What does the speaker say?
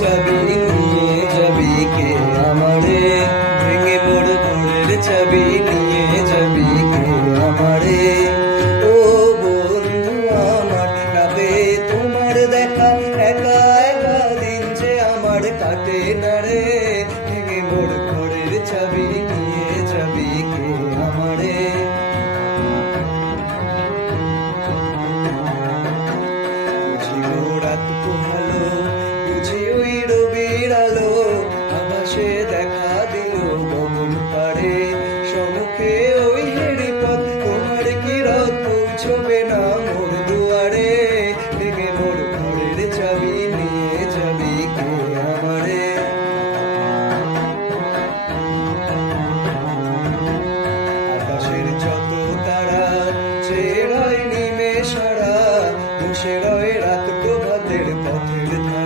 চাবি নিয়ে যাবি কে আমারে, ভেঙে মোর ঘরের চাবি নিয়ে যাবি কে আমারে। ও বন্ধু আমার, না পেয়ে তোমার দেখা একা একা দিন যে আমার কাটে না রে, ভেঙে মোর ঘরের চাবি নিয়ে যাবি কে আমারে। রাত পোহালো বুঝি ওই রবির আলো, আকাশে দেখা দিল গগন পাড়ে, সম্মুখে ওই হেরি পথ তোমার কি রাত পৌঁছবে না মোর দুয়ারে, ভেঙে মোর ঘরের চাবি নিয়ে যাবি কে আমারে। আকাশের যত তারা চেয়ে রয় নিমেষারা, বসে রয় রাত প্রভাতের পথের ধারে।